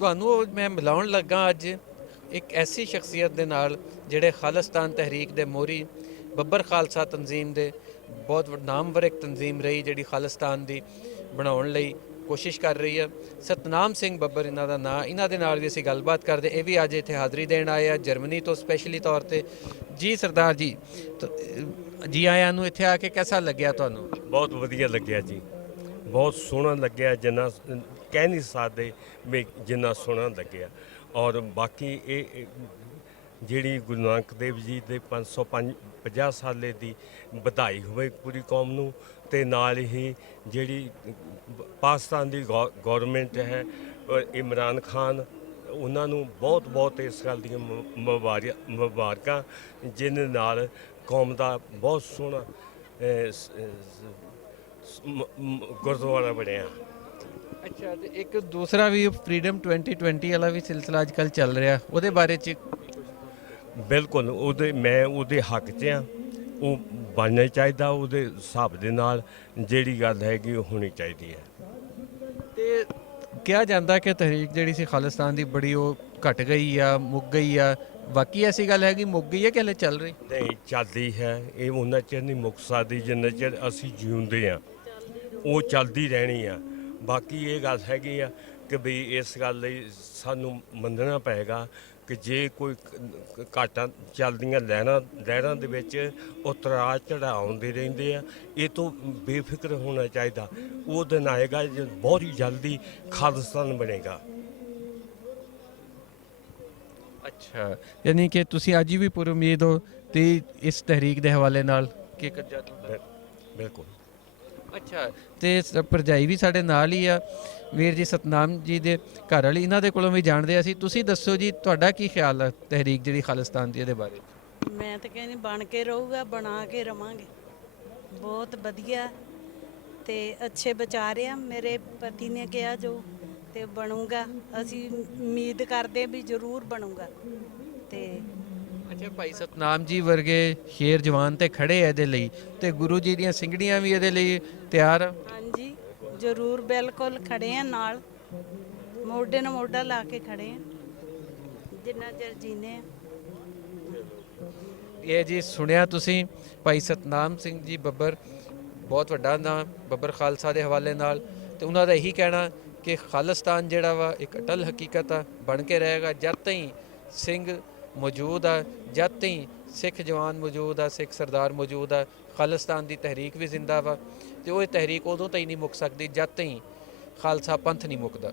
ਤੁਹਾਨੂੰ ਮੈਂ ਮਿਲਾਉਣ ਲੱਗਾ ਅੱਜ ਇੱਕ ਐਸੀ ਸ਼ਖਸੀਅਤ ਦੇ ਨਾਲ ਜਿਹੜੇ ਖਾਲਿਸਤਾਨ ਤਹਿਰੀਕ ਦੇ ਮੋਹਰੀ ਬੱਬਰ ਖਾਲਸਾ ਤਨਜ਼ੀਮ ਦੇ ਬਹੁਤ ਨਾਮਵਰ ਇੱਕ ਤਨਜ਼ੀਮ ਰਹੀ ਜਿਹੜੀ ਖਾਲਿਸਤਾਨ ਦੀ ਬਣਾਉਣ ਲਈ ਕੋਸ਼ਿਸ਼ ਕਰ ਰਹੀ ਹੈ। ਸਤਨਾਮ ਸਿੰਘ ਬੱਬਰ ਇਹਨਾਂ ਦਾ ਨਾਂ। ਇਹਨਾਂ ਦੇ ਨਾਲ ਵੀ ਅਸੀਂ ਗੱਲਬਾਤ ਕਰਦੇ। ਇਹ ਵੀ ਅੱਜ ਇੱਥੇ ਹਾਜ਼ਰੀ ਦੇਣ ਆਏ ਆ ਜਰਮਨੀ ਤੋਂ ਸਪੈਸ਼ਲੀ ਤੌਰ ਤੇ। ਜੀ ਸਰਦਾਰ ਜੀ, ਜੀ ਆਇਆਂ ਨੂੰ। ਇੱਥੇ ਆ ਕੇ ਕਿਹਦਾ ਲੱਗਿਆ ਤੁਹਾਨੂੰ? ਬਹੁਤ ਵਧੀਆ ਲੱਗਿਆ ਜੀ, ਬਹੁਤ ਸੋਹਣਾ ਲੱਗਿਆ, ਜਿੰਨਾ ਕਹਿ ਨਹੀਂ ਸਕਦੇ ਵੀ ਜਿੰਨਾ ਸੋਹਣਾ ਲੱਗਿਆ। ਔਰ ਬਾਕੀ ਇਹ ਜਿਹੜੀ ਗੁਰੂ ਨਾਨਕ ਦੇਵ ਜੀ ਦੇ 550 ਸਾਲੇ ਦੀ ਵਧਾਈ ਹੋਵੇ ਪੂਰੀ ਕੌਮ ਨੂੰ। ਅਤੇ ਨਾਲ ਹੀ ਜਿਹੜੀ ਪਾਕਿਸਤਾਨ ਦੀ ਗੌਰਮੈਂਟ ਹੈ, ਇਮਰਾਨ ਖਾਨ, ਉਹਨਾਂ ਨੂੰ ਬਹੁਤ ਬਹੁਤ ਇਸ ਗੱਲ ਦੀਆਂ ਮੁਬਾਰਕਾਂ, ਜਿਹਦੇ ਨਾਲ ਕੌਮ ਦਾ ਬਹੁਤ ਸੋਹਣਾ ਗੁਰਦੁਆਰਾ ਬਣਿਆ। ਅੱਛਾ, ਤੇ ਇੱਕ ਦੂਸਰਾ ਵੀ ਫਰੀडम 2020 ਵਾਲਾ ਵੀ ਸਿਲਸਿਲਾ ਅੱਜ ਕੱਲ੍ਹ ਚੱਲ ਰਿਹਾ, ਉਹਦੇ ਬਾਰੇ 'ਚ? ਬਿਲਕੁਲ, ਮੈਂ ਉਹਦੇ ਹੱਕ 'ਚ ਹਾਂ। ਉਹ ਬਣਨਾ ਚਾਹੀਦਾ, ਉਹਦੇ ਹਿਸਾਬ ਦੇ ਨਾਲ ਜਿਹੜੀ ਗੱਲ ਹੈਗੀ ਉਹ ਹੋਣੀ ਚਾਹੀਦੀ ਹੈ। ਤੇ ਕਿਹਾ ਜਾਂਦਾ ਕਿ ਤਹਿਰੀਕ ਜਿਹੜੀ ਸੀ ਖਾਲਿਸਤਾਨ ਦੀ ਬੜੀ ਉਹ ਘਟ ਗਈ ਆ, ਮੁੱਕ ਗਈ ਆ। ਬਾਕੀ ਐਸੀ ਗੱਲ ਹੈ ਕਿ ਮੁੱਕ ਗਈ ਹੈ ਕਿ ਹਲੇ ਚੱਲ ਰਹੀ? ਨਹੀਂ, ਚੱਲਦੀ ਹੈ। ਇਹ ਉਹਨਾਂ ਚਿਰ ਨਹੀਂ ਮੁੱਕ ਸਕਦੀ ਜਿੰਨਾ ਚਿਰ ਅਸੀਂ ਜਿਉਂਦੇ ਹਾਂ, ਉਹ ਚੱਲਦੀ ਰਹਿਣੀ ਆ। ਬਾਕੀ ਇਹ ਗੱਲ ਹੈਗੀ ਆ ਕਿ ਵੀ ਇਸ ਗੱਲ ਲਈ ਸਾਨੂੰ ਮੰਨਣਾ ਪਏਗਾ ਕਿ ਜੇ ਕੋਈ ਘਾਟਾਂ ਚੱਲਦੀਆਂ ਲਹਿਰਾਂ ਦੇ ਵਿੱਚ ਉਤਰਾਅ ਚੜ੍ਹਾਅ ਆਉਂਦੇ ਰਹਿੰਦੇ ਆ। ਇਹ ਤੋਂ ਬੇਫਿਕਰ ਹੋਣਾ ਚਾਹੀਦਾ। ਉਹ ਦਿਨ ਆਏਗਾ ਬਹੁਤ ਹੀ ਜਲਦੀ ਖਾਲਿਸਤਾਨ ਬਣੇਗਾ। ਅੱਛਾ, ਯਾਨੀ ਕਿ ਤੁਸੀਂ ਅੱਜ ਵੀ ਪੂਰੀ ਉਮੀਦ ਹੋ ਤੇ ਇਸ ਤਹਿਰੀਕ ਦੇ ਹਵਾਲੇ ਨਾਲ ਕਿ ਬਿਲਕੁਲ। ਅੱਛਾ, ਤੇ ਭਰਜਾਈ ਵੀ ਸਾਡੇ ਨਾਲ ਹੀ ਆ, ਵੀਰ ਜੀ ਸਤਨਾਮ ਜੀ ਦੇ ਘਰ ਵਾਲੀ। ਇਹਨਾਂ ਦੇ ਕੋਲੋਂ ਵੀ ਜਾਣਦੇ ਅਸੀਂ। ਤੁਸੀਂ ਦੱਸੋ ਜੀ, ਤੁਹਾਡਾ ਕੀ ਖਿਆਲ ਹੈ ਤਹਿਰੀਕ ਜਿਹੜੀ ਖਾਲਿਸਤਾਨ ਦੀ, ਇਹਦੇ ਬਾਰੇ? ਮੈਂ ਤਾਂ ਕਹਿੰਦੀ ਬਣ ਕੇ ਰਹੂਗਾ, ਬਣਾ ਕੇ ਰਵਾਂਗੇ। ਬਹੁਤ ਵਧੀਆ ਤੇ ਅੱਛੇ ਵਿਚਾਰ ਆ। ਮੇਰੇ ਪਤੀ ਨੇ ਕਿਹਾ ਜੋ ਤੇ ਬਣੂਗਾ। ਅਸੀਂ ਉਮੀਦ ਕਰਦੇ ਵੀ ਜ਼ਰੂਰ ਬਣੂਗਾ। ਤੇ ਅੱਛਾ, ਭਾਈ ਸਤਨਾਮ ਜੀ ਵਰਗੇ ਸ਼ੇਰ ਜਵਾਨ ਤੇ ਖੜੇ ਆ ਇਹਦੇ ਲਈ, ਤੇ ਗੁਰੂ ਜੀ ਦੀਆਂ ਸਿੰਘੜੀਆਂ ਵੀ ਇਹਦੇ ਲਈ ਤਿਆਰ ਆ? ਹਾਂਜੀ, ਜ਼ਰੂਰ, ਬਿਲਕੁਲ ਖੜੇ ਆ ਨਾਲ, ਮੋਢੇ ਨਾਲ ਮੋਢਾ ਲਾ ਕੇ ਖੜੇ ਆ ਜਿੰਨਾ ਚਿਰ ਜੀਨੇ ਆ। ਇਹ ਜੀ ਸੁਣਿਆ ਤੁਸੀਂ, ਭਾਈ ਸਤਨਾਮ ਸਿੰਘ ਜੀ ਬੱਬਰ, ਬਹੁਤ ਵੱਡਾ ਨਾਂ ਬੱਬਰ ਖਾਲਸਾ ਦੇ ਹਵਾਲੇ ਨਾਲ। ਤੇ ਉਹਨਾਂ ਦਾ ਇਹੀ ਕਹਿਣਾ ਕਿ ਖਾਲਿਸਤਾਨ ਜਿਹੜਾ ਵਾ ਇੱਕ ਅਟਲ ਹਕੀਕਤ ਆ, ਬਣ ਕੇ ਰਹੇਗਾ ਜਦ ਤਾਈਂ ਸਿੰਘ ਮੌਜੂਦ ਆ, ਜਦ ਤਾਈਂ ਸਿੱਖ ਜਵਾਨ ਮੌਜੂਦ ਆ, ਸਿੱਖ ਸਰਦਾਰ ਮੌਜੂਦ ਆ। ਖਾਲਿਸਤਾਨ ਦੀ ਤਹਿਰੀਕ ਵੀ ਜ਼ਿੰਦਾ ਵਾ, ਤੇ ਉਹ ਤਹਿਰੀਕ ਉਦੋਂ ਤਾਈਂ ਨਹੀਂ ਮੁੱਕ ਸਕਦੀ ਜਦ ਤਾਈਂ ਖਾਲਸਾ ਪੰਥ ਨਹੀਂ ਮੁੱਕਦਾ।